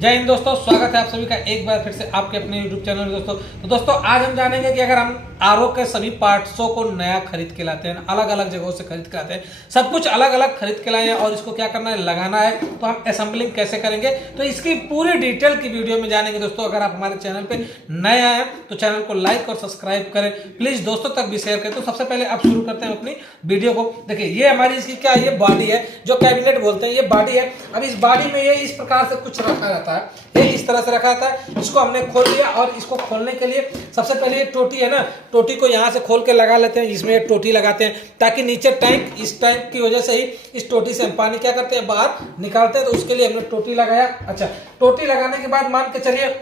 जय हिंद दोस्तों, स्वागत है आप सभी का एक बार फिर से आपके अपने YouTube चैनल में। दोस्तों आज हम जानेंगे कि अगर हम आरओ के सभी पार्ट्सों को नया खरीद के लाते हैं, अलग अलग जगहों से खरीद के लाते हैं, सब कुछ अलग अलग खरीद के लाए हैं और इसको क्या करना है, लगाना है, तो हम असेंबलिंग कैसे करेंगे, तो इसकी पूरी डिटेल की वीडियो में जानेंगे। दोस्तों अगर आप हमारे चैनल पे नए आए हैं तो चैनल को लाइक और सब्सक्राइब करें, प्लीज दोस्तों तक भी शेयर करें। तो सबसे पहले आप शुरू करते हैं अपनी वीडियो को। देखिए ये हमारी इसकी क्या है, ये बॉडी है जो कैबिनेट बोलते हैं, ये बॉडी है। अब इस बॉडी में ये इस प्रकार से कुछ रखा जाता है, ये इस तरह से रखा था। इसको हमने खोल लिया और इसको खोलने के लिए सबसे पहले ये टोटी है ना, टोटी को यहाँ से खोल के लगा लेते हैं। इसमें टोटी लगाते हैं ताकि नीचे टैंक, इस टैंक की वजह से ही इस टोटी से हम पानी क्या करते हैं, बाहर निकालते हैं। तो उसके लिए हमने टोटी लगाया। अच्छा, टोटी लगाने के बाद मान के चलिए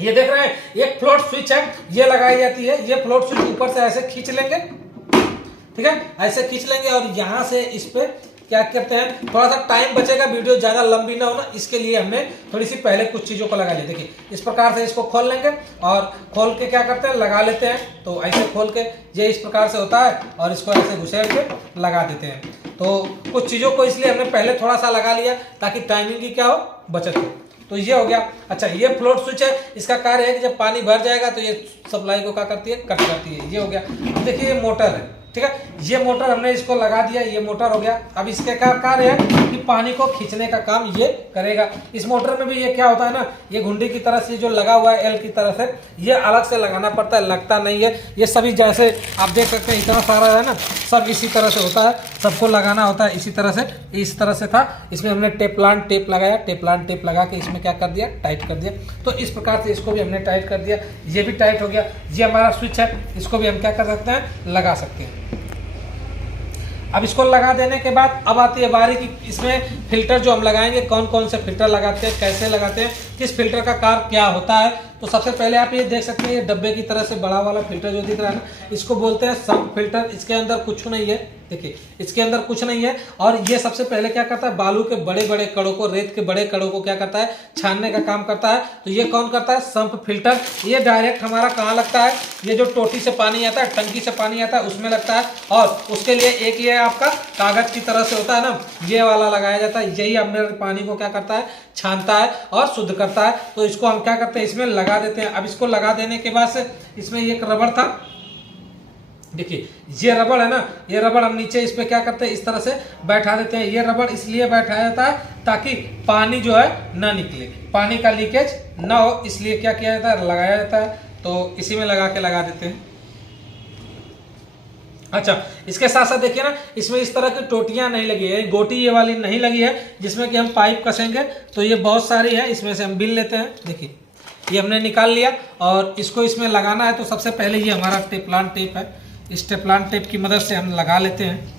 ये देख रहे हैं, एक फ्लोट स्विच है, ये लगाई जाती है। ये फ्लोट स्विच ऊपर से ऐसे खींच लेंगे, ठीक है, ऐसे खींच लेंगे और यहाँ से इस पे क्या करते हैं, थोड़ा सा टाइम बचेगा, वीडियो ज्यादा लंबी ना होना, इसके लिए हमने थोड़ी सी पहले कुछ चीजों को लगा लिया। देखिए इस प्रकार से इसको खोल लेंगे और खोल के क्या करते हैं, लगा लेते हैं। तो ऐसे खोल के ये इस प्रकार से होता है और इसको ऐसे घुसेड़ के लगा देते हैं। तो कुछ चीजों को इसलिए हमने पहले थोड़ा सा लगा लिया ताकि टाइमिंग की क्या हो, बचत हो। तो ये हो गया। अच्छा, ये फ्लोट स्विच है, इसका कार्य है कि जब पानी भर जाएगा तो ये सप्लाई को क्या करती है, कट करती है। ये हो गया। अब देखिए ये मोटर है, ठीक है, ये मोटर हमने इसको लगा दिया, ये मोटर हो गया। अब इसके क्या कार्य है कि पानी को खींचने का काम ये करेगा। इस मोटर में भी ये क्या होता है ना, ये घुंडी की तरह से जो लगा हुआ है एल की तरह से, ये अलग से लगाना पड़ता है, लगता नहीं है। ये सभी जैसे आप देख सकते हैं इतना सारा है ना, सब इसी तरह से होता है, सबको लगाना होता है इसी तरह से। इस तरह से था, इसमें हमने टेप्लान टेप लगाया, टेप्लान टेप लगा के इसमें क्या कर दिया, टाइट कर दिया। तो इस प्रकार से इसको भी हमने टाइट कर दिया, ये भी टाइट हो गया। ये हमारा स्विच है, इसको भी हम क्या कर सकते हैं, लगा सकते हैं। अब इसको लगा देने के बाद अब आती है बारी की इसमें फिल्टर जो हम लगाएंगे, कौन कौन से फिल्टर लगाते हैं, कैसे लगाते हैं, किस फिल्टर का कार्य क्या होता है। तो सबसे पहले आप ये देख सकते हैं, ये डब्बे की तरह से बड़ा वाला फिल्टर जो दिख रहा है ना, इसको बोलते हैं सम्प फिल्टर। इसके अंदर कुछ नहीं है, देखिए इसके अंदर कुछ नहीं है। और ये सबसे पहले क्या करता है, बालू के बड़े बड़े कणों को, रेत के बड़े कणों को क्या करता है, छानने का काम करता है। तो ये कौन करता है, सम्प फिल्टर। ये डायरेक्ट हमारा कहाँ लगता है, ये जो टोटी से पानी आता है, टंकी से पानी आता है, उसमें लगता है। और उसके लिए एक ये आपका कागज की तरह से होता है ना, ये वाला लगाया जाता है। यही हमने पानी को क्या करता है, छानता है और शुद्ध करता है। तो इसको हम क्या करते हैं, इसमें लगा देते हैं। अब इसको लगा देने के बाद से इसमें एक रबड़ था, देखिए ये रबड़ है ना, ये रबड़ हम नीचे इस पे क्या करते हैं, इस तरह से बैठा देते हैं। ये रबड़ इसलिए बैठाया जाता है ताकि पानी जो है ना निकले, पानी का लीकेज ना हो, इसलिए क्या किया जाता है, लगाया जाता है। तो इसी में लगा के लगा देते हैं। अच्छा, इसके साथ साथ देखिए ना, इसमें इस तरह की टोटियां नहीं लगी है, गोटी ये वाली नहीं लगी है जिसमें कि हम पाइप कसेंगे। तो ये बहुत सारी है, इसमें से हम बिन लेते हैं। देखिए ये हमने निकाल लिया और इसको इसमें लगाना है। तो सबसे पहले ये हमारा टेप्लान टेप है, इस टेप्लान टेप की मदद से हम लगा लेते हैं।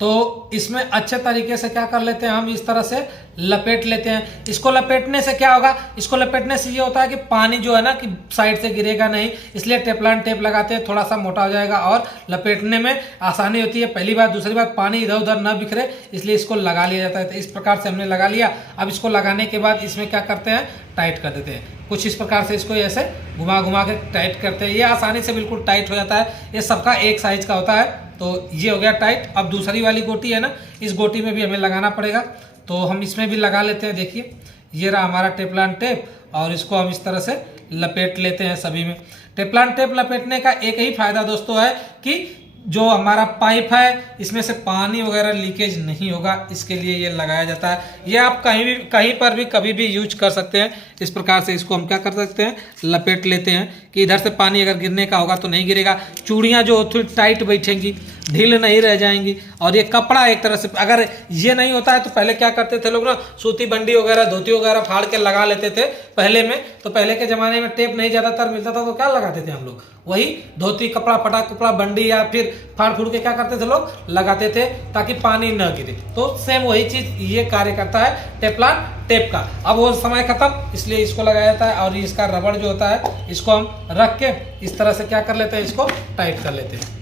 तो इसमें अच्छे तरीके से क्या कर लेते हैं, हम इस तरह से लपेट लेते हैं। इसको लपेटने से क्या होगा, इसको लपेटने से ये होता है कि पानी जो है ना कि साइड से गिरेगा नहीं, इसलिए टेप्लान टेप लगाते हैं, थोड़ा सा मोटा हो जाएगा और लपेटने में आसानी होती है, पहली बात। दूसरी बात, पानी इधर उधर ना बिखरे, इसलिए इसको लगा लिया जाता है। तो इस प्रकार से हमने लगा लिया। अब इसको लगाने के बाद इसमें क्या करते हैं, टाइट कर देते हैं। कुछ इस प्रकार से इसको ऐसे घुमा घुमा के टाइट करते हैं, ये आसानी से बिल्कुल टाइट हो जाता है। ये सबका एक साइज का होता है। तो ये हो गया टाइट। अब दूसरी वाली गोटी है ना, इस गोटी में भी हमें लगाना पड़ेगा, तो हम इसमें भी लगा लेते हैं। देखिए ये रहा हमारा टेप्लान टेप और इसको हम इस तरह से लपेट लेते हैं सभी में। टेप्लान टेप लपेटने का एक ही फायदा दोस्तों है कि जो हमारा पाइप है इसमें से पानी वगैरह लीकेज नहीं होगा, इसके लिए ये लगाया जाता है। ये आप कहीं पर भी कभी भी यूज कर सकते हैं। इस प्रकार से इसको हम क्या कर सकते हैं, लपेट लेते हैं कि इधर से पानी अगर गिरने का होगा तो नहीं गिरेगा। चूड़ियाँ जो थोड़ी टाइट बैठेंगी, ढील नहीं रह जाएंगी। और ये कपड़ा एक तरह से, अगर ये नहीं होता है तो पहले क्या करते थे लोग ना, सूती बंडी वगैरह, धोती वगैरह फाड़ के लगा लेते थे पहले में। तो पहले के ज़माने में टेप नहीं ज़्यादातर मिलता था, तो क्या लगाते थे हम लोग, वही धोती, कपड़ा, फटा कपड़ा, बंडी या फिर फाड़ फूड़ के क्या करते थे लोग, लगाते थे ताकि पानी न गिरे। तो सेम वही चीज़ ये कार्य करता है टेप्लान टेप का। अब वो समय खत्म, इसलिए इसको लगाया जाता है। और इसका रबड़ जो होता है, इसको हम रख के इस तरह से क्या कर लेते हैं, इसको टाइट कर लेते हैं।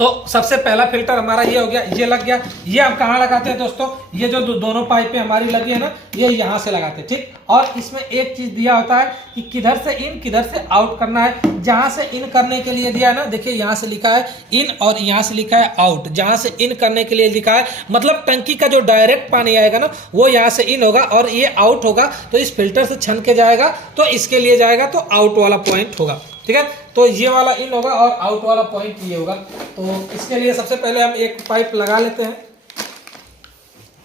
तो सबसे पहला फिल्टर हमारा ये हो गया, ये लग गया। ये हम कहाँ लगाते हैं दोस्तों, ये जो दोनों पाइपें हमारी लगी है ना, ये यहाँ से लगाते हैं, ठीक। और इसमें एक चीज दिया होता है कि किधर से इन किधर से आउट करना है। जहां से इन करने के लिए दिया है ना, देखिए यहाँ से लिखा है इन और यहाँ से लिखा है आउट। जहां से इन करने के लिए लिखा है मतलब टंकी का जो डायरेक्ट पानी आएगा ना वो यहाँ से इन होगा और ये आउट होगा, तो इस फिल्टर से छन के जाएगा तो इसके लिए जाएगा, तो आउट वाला पॉइंट होगा, ठीक है। तो ये वाला इन होगा और आउट वाला पॉइंट ये होगा। तो इसके लिए सबसे पहले हम एक पाइप लगा लेते हैं।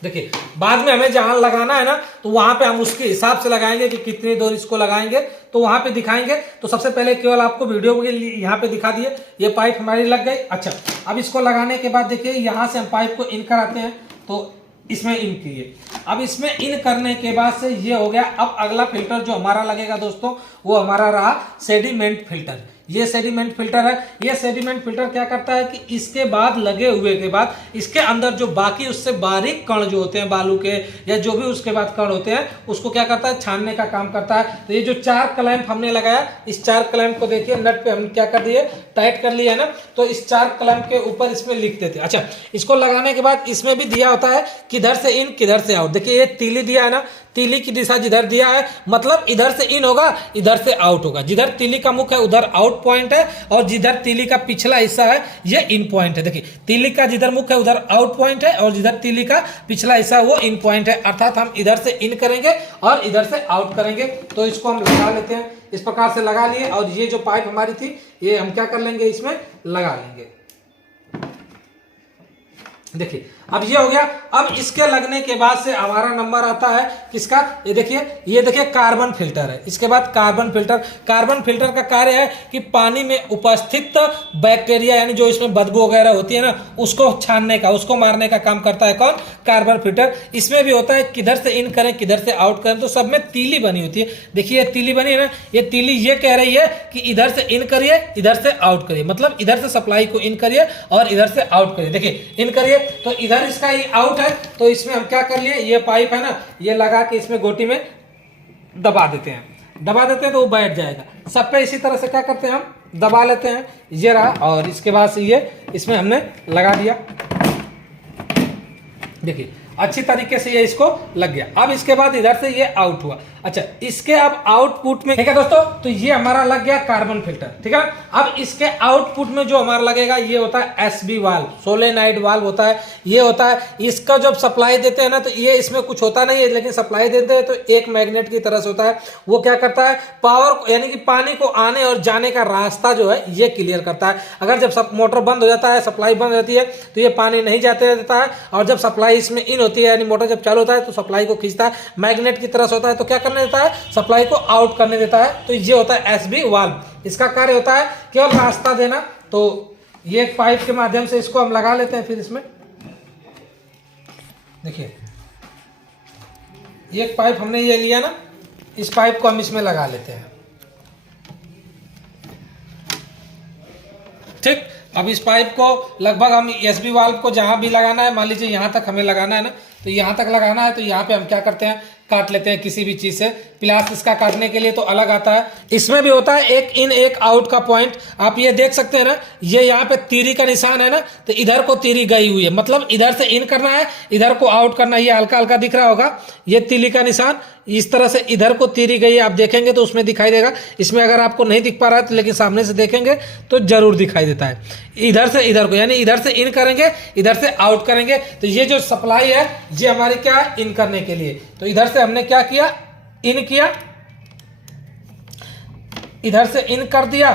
देखिए बाद में हमें जहां लगाना है ना तो वहां पे हम उसके हिसाब से लगाएंगे कि कितनी दूर इसको लगाएंगे, तो वहां पे दिखाएंगे। तो सबसे पहले केवल आपको वीडियो के लिए यहाँ पे दिखा दिए, ये पाइप हमारी लग गई। अच्छा, अब इसको लगाने के बाद देखिए यहाँ से हम पाइप को इन कराते हैं, तो इसमें इन किए। अब इसमें इन करने के बाद से ये हो गया। अब अगला फिल्टर जो हमारा लगेगा दोस्तों वो हमारा रहा सेडिमेंट फिल्टर। ये सेडिमेंट फिल्टर है। ये सेडिमेंट फिल्टर क्या करता है कि इसके बाद लगे हुए के बाद इसके अंदर जो बाकी उससे बारीक कण जो होते हैं बालू के या जो भी उसके बाद कण होते हैं उसको क्या करता है, छानने का काम करता है। तो ये जो 4 क्लैंप हमने लगाया, इस 4 क्लैंप को देखिए नट पे हम क्या कर दिए, टाइट कर लिए है ना। तो इस 4 क्लैंप के ऊपर इसमें लिख देते। अच्छा, इसको लगाने के बाद इसमें भी दिया होता है किधर से इन किधर से आउट। देखिए ये तीली दिया है ना, तीली की दिशा जिधर दिया है मतलब इधर से इन होगा इधर से आउट होगा। जिधर तीली का मुख है उधर आउट पॉइंट है और जिधर तीली का पिछला हिस्सा है ये इन पॉइंट है। देखिए तीली का जिधर मुख है उधर आउट पॉइंट है और जिधर तीली का पिछला हिस्सा वो इन पॉइंट है। अर्थात हम इधर से इन करेंगे और इधर से आउट करेंगे। तो इसको हम लगा लेते हैं, इस प्रकार से लगा लिए। और ये जो पाइप हमारी थी ये हम क्या कर लेंगे, इसमें लगा लेंगे। देखिए अब ये हो गया। अब इसके लगने के बाद से हमारा नंबर आता है किसका, ये देखिए कार्बन फिल्टर है। इसके बाद कार्बन फिल्टर का कार्य है कि पानी में उपस्थित बैक्टीरिया यानी जो इसमें बदबू वगैरह होती है ना उसको छानने का, उसको मारने का काम करता है कौन, कार्बन फिल्टर। इसमें भी होता है किधर से इन करें किधर से आउट करें। तो सब में तीली बनी होती है। देखिए ये तीली बनी है ना, ये तीली ये कह रही है कि इधर से इन करिए इधर से आउट करिए, मतलब इधर से सप्लाई को इन करिए और इधर से आउट करिए। देखिए इन करिए तो इधर इसका ये आउट है, तो इसमें हम क्या कर लिए, ये पाइप है ना ये लगा के इसमें गोटी में दबा देते हैं तो वो बैठ जाएगा। सब पे इसी तरह से क्या करते हैं, हम दबा लेते हैं। ये रहा और इसके बाद से ये इसमें हमने लगा दिया। देखिए अच्छी तरीके से ये इसको लग गया। अब इसके बाद इधर से ये आउट हुआ। अच्छा, इसके अब आउटपुट में ठीक है दोस्तों, तो ये हमारा लग गया कार्बन फिल्टर, ठीक है। अब इसके आउटपुट में जो हमारा लगेगा ये होता है एसबी वाल्व, सोलेनाइड वाल्व होता है। ये होता है इसका जब सप्लाई देते हैं ना तो ये इसमें कुछ होता नहीं है, लेकिन सप्लाई देते हैं तो एक मैग्नेट की तरह से होता है। वो क्या करता है, पावर यानी कि पानी को आने और जाने का रास्ता जो है ये क्लियर करता है। अगर जब मोटर बंद हो जाता है, सप्लाई बंद रहती है तो ये पानी नहीं जाते देता है, और जब सप्लाई इसमें इन होती है यानी मोटर जब चालू होता है तो सप्लाई को खींचता है, मैग्नेट की तरह से होता है। तो क्या करने देता है, सप्लाई को आउट करने देता है। तो ये होता है एसबी वाल्व। इसका कार्य होता है केवल रास्ता देना। तो ये एक पाइप के माध्यम से इसको हम लगा लेते हैं। फिर इसमें देखिए एक पाइप हमने ये लिया ना, इस पाइप को हम इसमें लगा लेते हैं, ठीक। अब इस पाइप को लगभग हम एसबी वाल्व को जहां भी लगाना है, मान लीजिए यहां तक हमें लगाना है ना, तो यहां तक लगाना है। तो यहां पे हम क्या करते हैं, काट लेते हैं किसी भी चीज से। प्लास इसका काटने के लिए तो अलग आता है। इसमें भी होता है एक इन एक आउट का पॉइंट। आप ये देख सकते हैं ना, ये यहाँ पे तीरी का निशान है ना, तो इधर को तीरी गई हुई है, मतलब इधर से इन करना है इधर को आउट करना है। ये हल्का हल्का दिख रहा होगा, ये तीली का निशान इस तरह से इधर को तीरी गई है। आप देखेंगे तो उसमें दिखाई देगा। इसमें अगर आपको नहीं दिख पा रहा है तो लेकिन सामने से देखेंगे तो जरूर दिखाई देता है। इधर से इधर को यानी इधर से इन करेंगे इधर से आउट करेंगे। तो ये जो सप्लाई है ये हमारी क्या है, इन करने के लिए। तो इधर से हमने क्या किया, इन किया, इधर से इन कर दिया,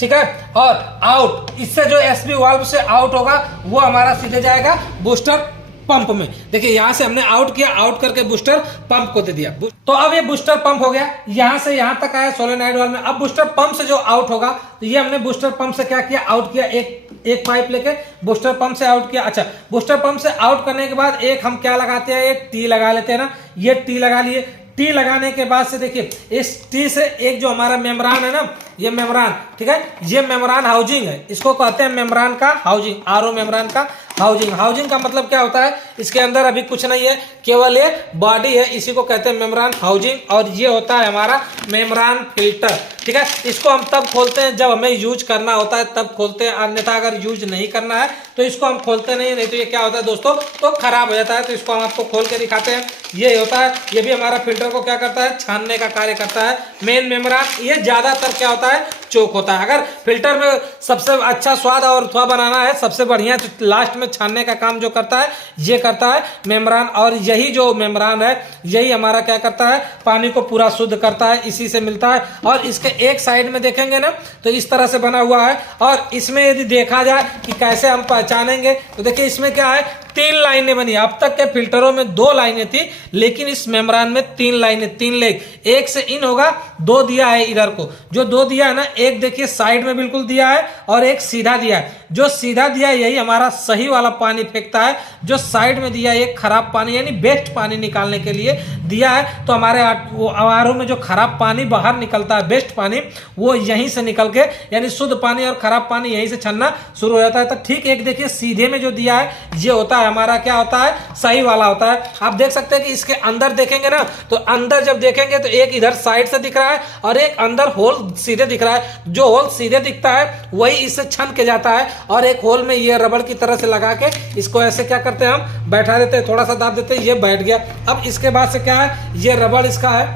ठीक है। और आउट, इससे जो एसबी वाल्व से आउट होगा वो हमारा सीधे जाएगा बूस्टर पंप में। देखिए यहां से हमने आउट किया, आउट करके बूस्टर पंप को दे दिया। तो अब ये बूस्टर पंप हो गया, यहां से यहां तक आया सोलेनॉइड वाल्व में। अब बूस्टर पंप से जो आउट होगा तो ये हमने बूस्टर पंप से क्या किया, आउट किया। एक पाइप लेके बूस्टर पंप से आउट किया। अच्छा, बूस्टर पंप से आउट करने के बाद एक हम क्या लगाते हैं, एक टी लगा लेते हैं ना। ये टी लगा लिए। टी लगाने के बाद से देखिए इस टी से एक जो हमारा मेम्ब्रान है ना, ये मेम्ब्रान, ठीक है, ये मेम्ब्रान हाउसिंग है। इसको कहते हैं मेम्ब्रान का हाउसिंग, आरओ मेम्ब्रान का हाउसिंग। हाउसिंग का मतलब क्या होता है, इसके अंदर अभी कुछ नहीं है, केवल ये बॉडी है, इसी को कहते हैं मेम्ब्रेन हाउसिंग। और ये होता है हमारा मेम्ब्रेन फिल्टर, ठीक है। इसको हम तब खोलते हैं जब हमें यूज करना होता है, तब खोलते हैं, अन्यथा अगर यूज नहीं करना है तो इसको हम खोलते नहीं तो ये क्या होता है दोस्तों, तो खराब हो जाता है। तो इसको हम आपको खोल के दिखाते हैं। ये होता है, ये भी हमारा फिल्टर को क्या करता है, छानने का कार्य करता है। मेन मेम्ब्रेन ये ज्यादातर क्या होता है, चोक होता है। अगर फिल्टर में सबसे अच्छा स्वाद और थोड़ा बनाना है, सबसे बढ़िया तो लास्ट में छानने का काम जो करता है, ये करता है मेम्ब्रेन। और यही जो मेम्ब्रेन है, यही हमारा क्या करता है, पानी को पूरा शुद्ध करता है, इसी से मिलता है। और इसके एक साइड में देखेंगे ना तो इस तरह से बना हुआ है। और इसमें यदि देखा जाए कि कैसे हम पहचानेंगे, तो देखिए इसमें क्या है, 3 लाइनें बनी। अब तक के फिल्टरों में 2 लाइनें थी, लेकिन इस मेम्ब्रेन में 3 लाइनें, 3 लेग। एक से इन होगा, 2 दिया है इधर को, जो 2 दिया है ना, एक देखिए साइड में बिल्कुल दिया है और एक सीधा दिया है। जो सीधा दिया है यही हमारा सही वाला पानी फेंकता है, जो साइड में दिया है ये खराब पानी यानी बेस्ट पानी निकालने के लिए दिया है। तो हमारे आर में जो खराब पानी बाहर निकलता है, बेस्ट पानी, वो यहीं से निकल के यानी शुद्ध पानी और खराब पानी यहीं से छन्ना शुरू हो जाता है। तो ठीक एक देखिए सीधे में जो दिया है, ये होता है हमारा क्या होता है, सही वाला होता है। आप देख सकते हैं कि इसके अंदर देखेंगे ना, तो अंदर जब देखेंगे तो एक इधर साइड से दिख रहा है और एक अंदर होल सीधे दिख रहा है। जो होल सीधे दिखता है वही इससे छन के जाता है, और एक होल में ये रबड़ की तरह से लगा के इसको ऐसे क्या करते हैं, हम बैठा देते हैं, थोड़ा सा दाब देते हैं, ये बैठ गया। अब इसके बाद से क्या है, ये रबड़ इसका है,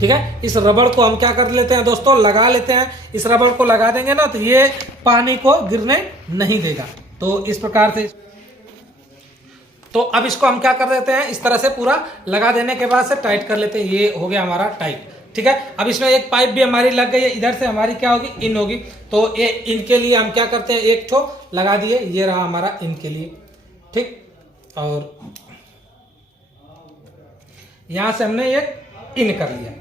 ठीक है। इस रबड़ को हम क्या कर लेते हैं दोस्तों, लगा लेते हैं। इस रबड़ को लगा देंगे ना तो ये पानी को गिरने नहीं देगा। तो इस प्रकार से, तो अब इसको हम क्या कर देते हैं, इस तरह से पूरा लगा देने के बाद से टाइट कर लेते हैं। ये हो गया हमारा टाइट, ठीक है। अब इसमें एक पाइप भी हमारी लग गई है, इधर से हमारी क्या होगी, इन होगी। तो ये इन के लिए हम क्या करते हैं, एक ठो लगा दिए, ये रहा हमारा इन के लिए, ठीक। और यहां से हमने ये इन कर लिया।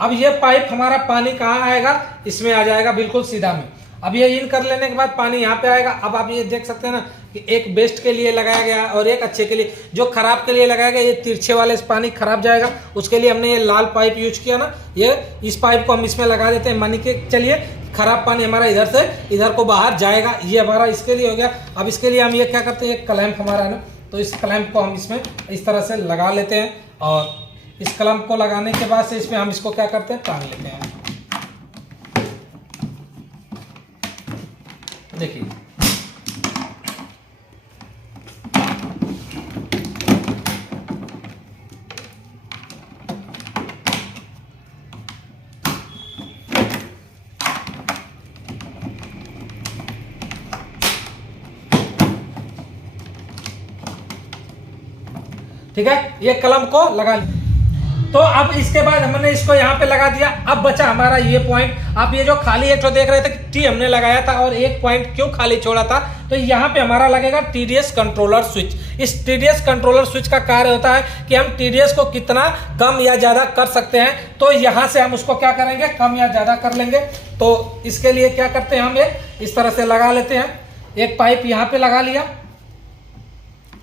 अब ये पाइप हमारा पानी कहाँ आएगा, इसमें आ जाएगा बिल्कुल सीधा में। अब ये इन कर लेने के बाद पानी यहाँ पे आएगा। अब आप ये देख सकते हैं ना कि एक बेस्ट के लिए लगाया गया और एक अच्छे के लिए। जो खराब के लिए लगाया गया, ये तिरछे वाले से पानी खराब जाएगा, उसके लिए हमने ये लाल पाइप यूज किया ना, ये इस पाइप को हम इसमें लगा देते हैं, मानी के चलिए खराब पानी हमारा इधर से इधर को बाहर जाएगा। ये हमारा इसके लिए हो गया। अब इसके लिए हम ये क्या करते हैं, एक क्लैंप हमारा है ना, तो इस क्लैंप को हम इसमें इस तरह से लगा लेते हैं। और इस क्लैंप को लगाने के बाद से इसमें हम इसको क्या करते हैं, टांग लेते हैं। देखिए ठीक है, ये कलम को लगा लिया। तो अब इसके बाद हमने इसको यहाँ पे लगा दिया। अब बचा हमारा ये पॉइंट। आप ये जो खाली एक तो देख रहे थे कि टी हमने लगाया था और एक पॉइंट क्यों खाली छोड़ा था, तो यहाँ पे हमारा लगेगा टीडीएस कंट्रोलर स्विच। इस टीडीएस कंट्रोलर स्विच का कार्य होता है कि हम टीडीएस को कितना कम या ज्यादा कर सकते हैं। तो यहाँ से हम उसको क्या करेंगे, कम या ज्यादा कर लेंगे। तो इसके लिए क्या करते हैं, हम एक इस तरह से लगा लेते हैं। एक पाइप यहाँ पे लगा लिया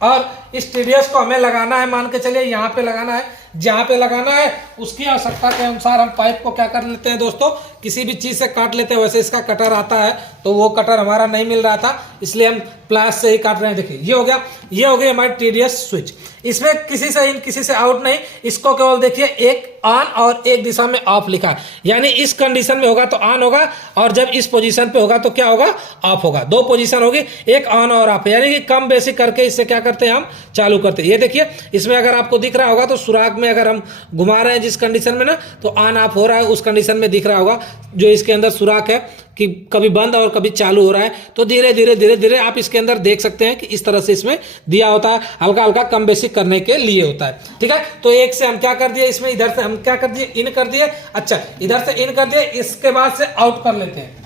और इस टीडीएस को हमें लगाना है, मान के चलिए यहाँ पे लगाना है। जहाँ पे लगाना है उसकी आवश्यकता के अनुसार हम पाइप को क्या कर लेते हैं दोस्तों, किसी भी चीज से काट लेते हैं। वैसे इसका कटर आता है, तो वो कटर हमारा नहीं मिल रहा था, इसलिए हम प्लास से ही काट रहे हैं। देखिए ये हो गया, ये हो गई हमारी टीडीएस स्विच। इसमें किसी से इन किसी से आउट नहीं, इसको केवल देखिए एक ऑन और एक दिशा में ऑफ लिखा है, यानी इस कंडीशन में होगा तो ऑन होगा और जब इस पोजीशन पे होगा तो क्या होगा, ऑफ होगा। 2 पोजीशन होगी, एक ऑन और ऑफ, यानी कि कम बेसी करके इससे क्या करते हैं, हम चालू करते हैं। ये देखिए इसमें अगर आपको दिख रहा होगा तो सुराग में अगर हम घुमा रहे हैं जिस कंडीशन में ना, तो ऑन ऑफ हो रहा है, उस कंडीशन में दिख रहा होगा जो इसके अंदर सुराग है कि कभी बंद और कभी चालू हो रहा है। तो धीरे धीरे धीरे धीरे आप इसके अंदर देख सकते हैं कि इस तरह से इसमें दिया होता है, हल्का हल्का कम बेसी करने के लिए होता है। ठीक है, तो एक से हम क्या कर दिए, इसमें इधर से हम क्या कर दिए, इन कर दिए। अच्छा, इधर से इन कर दिए, इसके बाद से आउट कर लेते हैं।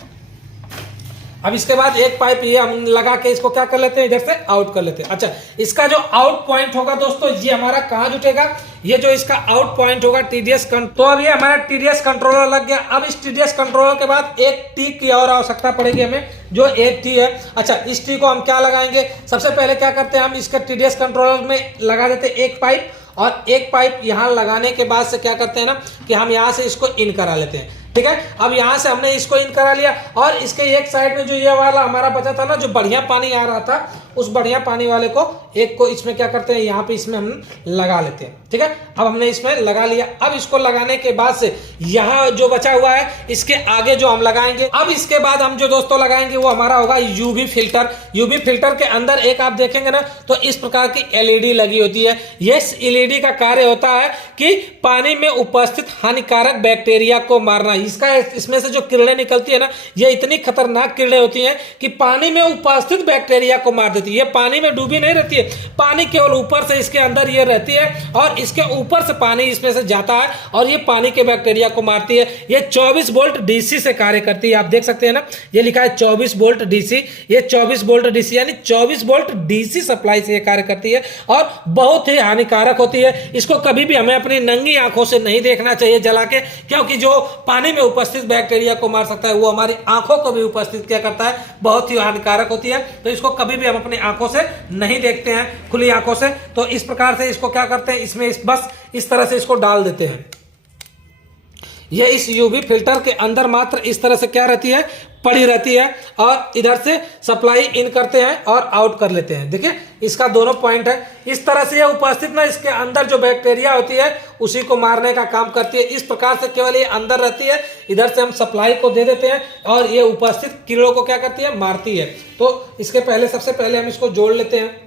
अब इसके बाद एक पाइप ये हम लगा के इसको क्या कर लेते हैं, इधर से आउट कर लेते हैं। अच्छा, इसका जो आउट पॉइंट होगा दोस्तों, ये हमारा कहाँ जुटेगा, ये जो इसका आउट पॉइंट होगा टीडीएस तो अब ये हमारा टीडीएस कंट्रोलर लग गया। अब इस टीडीएस कंट्रोलर के बाद एक टी की और आवश्यकता पड़ेगी हमें, जो एक टी है। अच्छा, इस टी को हम क्या लगाएंगे, सबसे पहले क्या करते हैं, हम इसके टीडीएस कंट्रोलर में लगा देते हैं एक पाइप, और एक पाइप यहाँ लगाने के बाद से क्या करते हैं ना कि हम यहाँ से इसको इन करा लेते हैं। ठीक है। अब यहाँ से हमने इसको इन करा लिया और इसके एक साइड में जो ये वाला हमारा बचा था ना, जो बढ़िया पानी आ रहा था, उस बढ़िया पानी वाले को एक को इसमें क्या करते हैं, यहाँ पे इसमें हम लगा लेते हैं। ठीक है, अब हमने इसमें लगा लिया। अब इसको लगाने के बाद से यहाँ जो बचा हुआ है इसके आगे जो हम लगाएंगे, अब इसके बाद हम जो दोस्तों लगाएंगे वो हमारा होगा यूवी फिल्टर। यूवी फिल्टर के अंदर एक आप देखेंगे ना तो इस प्रकार की एलईडी लगी होती है। ये एलईडी का कार्य होता है कि पानी में उपस्थित हानिकारक बैक्टीरिया को मारना। इसमें से जो किरणें निकलती है ना, ये इतनी खतरनाक किरणें होती हैं कि पानी में उपस्थित बैक्टीरिया को मार देती है। ये पानी में डूबी नहीं रहती है, पानी केवल ऊपर से इसके अंदर ये रहती है और इसके ऊपर से पानी इसमें से जाता है और ये पानी के बैक्टीरिया को मारती है। ये 24 वोल्ट डीसी से कार्य करती है। आप देख सकते हैं ना, ये लिखा है 24 वोल्ट डीसी। ये 24 वोल्ट डीसी यानी 24 वोल्ट डीसी सप्लाई से ये कार्य करती है और बहुत ही हानिकारक होती है। इसको कभी भी हमें अपनी नंगी आंखों से नहीं देखना चाहिए जला के, क्योंकि जो पानी में उपस्थित बैक्टीरिया को मार सकता है वो हमारी आंखों को भी उपस्थित क्या करता है, बहुत ही हानिकारक होती है। तो इसको कभी भी हम अपनी आंखों से नहीं देखते हैं, खुली आंखों से। तो इस प्रकार से इसको क्या करते हैं, इसमें बस इस तरह से इसको डाल देते हैं। ये इस यूवी फिल्टर के अंदर मात्र इस तरह से क्या रहती है, पड़ी रहती है और इधर से सप्लाई इन करते हैं और आउट कर लेते हैं। देखिए इसका दोनों पॉइंट है। इस तरह से ये उपस्थित ना इसके अंदर जो बैक्टीरिया होती है उसी को मारने का काम करती है। इस प्रकार से केवल ये अंदर रहती है, इधर से हम सप्लाई को दे देते हैं और ये उपस्थित कीड़ों को क्या करती है, मारती है। तो इसके पहले सबसे पहले हम इसको जोड़ लेते हैं।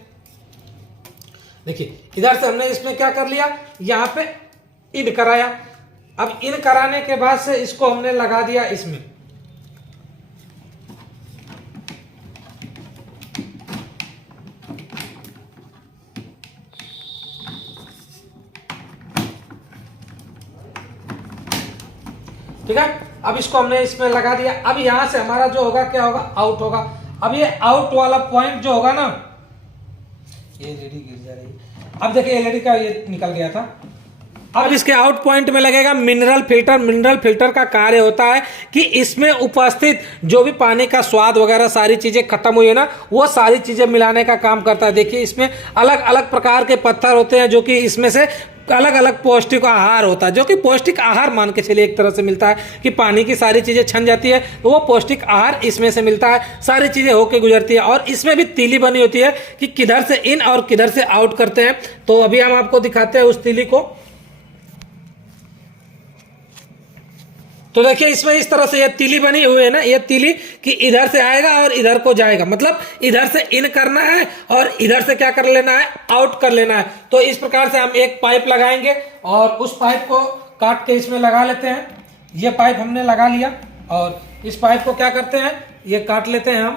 देखिए इधर से हमने इसमें क्या कर लिया, यहाँ पे इन कराया। अब इन कराने के बाद से इसको हमने लगा दिया इसमें। ठीक है, अब इसको हमने इसमें लगा दिया। अब यहां से हमारा जो होगा क्या होगा, आउट होगा। अब ये आउट वाला पॉइंट जो होगा ना, ये एलईडी गिर जा रही है। अब देखिए एलईडी का ये निकल गया था। अब इसके आउट पॉइंट में लगेगा मिनरल फिल्टर। मिनरल फिल्टर का कार्य होता है कि इसमें उपस्थित जो भी पानी का स्वाद वगैरह सारी चीजें खत्म हुई है ना, वो सारी चीजें मिलाने का काम करता है। देखिए इसमें अलग अलग प्रकार के पत्थर होते हैं जो कि इसमें से अलग अलग पौष्टिक आहार होता है, जो कि पौष्टिक आहार मान के चलिए एक तरह से मिलता है कि पानी की सारी चीजें छन जाती है तो वो पौष्टिक आहार इसमें से मिलता है, सारी चीजें होके गुजरती है। और इसमें भी तीली बनी होती है कि किधर से इन और किधर से आउट करते हैं। तो अभी हम आपको दिखाते हैं उस तीली को। तो देखिए इसमें इस तरह से ये तीली बनी हुई है ना, ये तीली कि इधर से आएगा और इधर को जाएगा, मतलब इधर से इन करना है और इधर से क्या कर लेना है, आउट कर लेना है। तो इस प्रकार से हम एक पाइप लगाएंगे और उस पाइप को काट के इसमें लगा लेते हैं। ये पाइप हमने लगा लिया और इस पाइप को क्या करते हैं, ये काट लेते हैं हम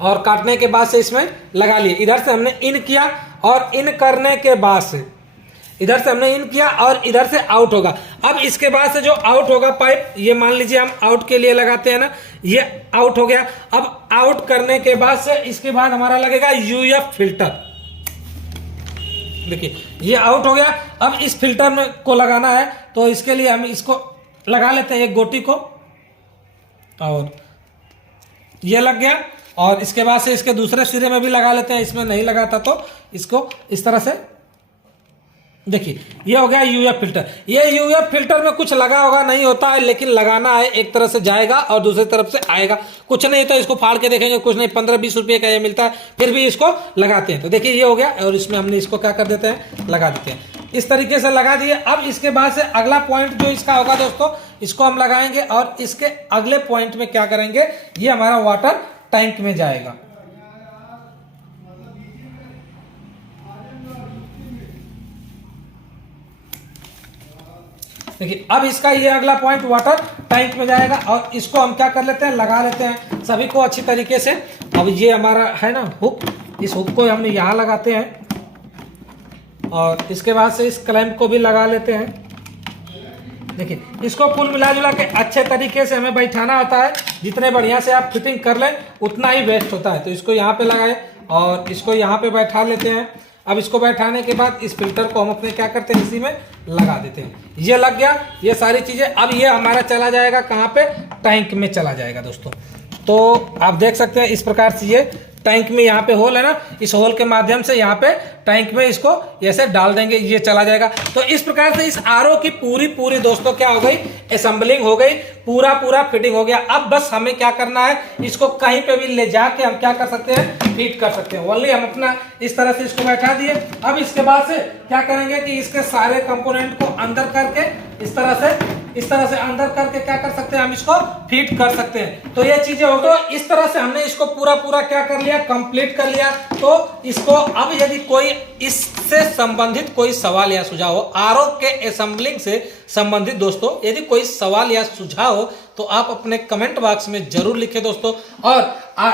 और काटने के बाद से इसमें लगा लिए। इधर से हमने इन किया और इन करने के बाद से इधर से हमने इन किया और इधर से आउट होगा। अब इसके बाद से जो आउट होगा पाइप, ये मान लीजिए हम आउट के लिए लगाते हैं ना, ये आउट हो गया। अब आउट करने के बाद से इसके बाद हमारा लगेगा यूएफ फिल्टर। देखिए ये आउट हो गया। अब इस फिल्टर में को लगाना है तो इसके लिए हम इसको लगा लेते हैं एक गोटी को और ये लग गया। और इसके बाद से इसके दूसरे सिरे में भी लगा लेते हैं, इसमें नहीं लगाता तो इसको इस तरह से। देखिए ये हो गया यूएफ फिल्टर। ये यूएफ फिल्टर में कुछ लगा होगा नहीं होता है, लेकिन लगाना है। एक तरफ से जाएगा और दूसरी तरफ से आएगा। कुछ नहीं तो इसको फाड़ के देखेंगे, कुछ नहीं, 15-20 रुपये का ये मिलता है, फिर भी इसको लगाते हैं। तो देखिए ये हो गया और इसमें हमने इसको क्या कर देते हैं, लगा देते हैं। इस तरीके से लगा दिए। अब इसके बाद से अगला पॉइंट जो इसका होगा दोस्तों, इसको हम लगाएंगे और इसके अगले पॉइंट में क्या करेंगे, ये हमारा वाटर टैंक में जाएगा। देखिए अब इसका ये अगला पॉइंट वाटर टैंक में जाएगा और इसको हम क्या कर लेते हैं, लगा लेते हैं सभी को अच्छी तरीके से। अब ये हमारा है ना हुक, इस हुक को हमने यहाँ लगाते हैं और इसके बाद से इस क्लैंप को भी लगा लेते हैं। देखिए इसको कुल मिला जुला के अच्छे तरीके से हमें बैठाना होता है। जितने बढ़िया से आप फिटिंग कर लें उतना ही बेस्ट होता है। तो इसको यहाँ पे लगाए और इसको यहाँ पे बैठा लेते हैं। अब इसको बैठाने के बाद इस फिल्टर को हम अपने क्या करते हैं, इसी में लगा देते हैं। ये लग गया, ये सारी चीजें। अब ये हमारा चला जाएगा कहाँ पे, टैंक में चला जाएगा दोस्तों। तो आप देख सकते हैं इस प्रकार से ये टैंक में यहाँ पे होल है ना, इस होल के माध्यम से यहाँ पे टैंक में इसको ऐसे डाल देंगे, ये चला जाएगा। तो इस प्रकार से इस आरओ की पूरी दोस्तों क्या हो गई, असेंबलिंग हो गई, पूरा फिटिंग हो गया। अब बस हमें क्या करना है, इसको कहीं पे भी ले जाके हम क्या कर सकते हैं, फिट कर सकते हैं। ओनली हम अपना इस तरह से इसको बैठा दिए। अब इसके बाद से क्या करेंगे कि इसके सारे कंपोनेंट को अंदर करके इस तरह से अंदर करके क्या कर सकते हैं, हम इसको फिट कर सकते हैं। तो ये चीजें हो, तो इस तरह से हमने इसको पूरा क्या कर लिया, कंप्लीट कर लिया। तो इसको अब यदि कोई इससे संबंधित कोई सवाल या सुझाव हो, आरओ के असेंबलिंग से संबंधित दोस्तों यदि कोई सवाल या सुझाव हो तो आप अपने कमेंट बॉक्स में जरूर लिखें दोस्तों। और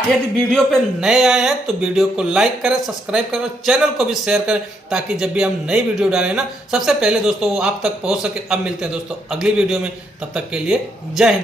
यदि वीडियो पे नए आए हैं तो वीडियो को लाइक करें, सब्सक्राइब करें और चैनल को भी शेयर करें, ताकि जब भी हम नई वीडियो डालें ना, सबसे पहले दोस्तों वो आप तक पहुंच सके। अब मिलते हैं दोस्तों अगली वीडियो में, तब तक के लिए जय हिंद।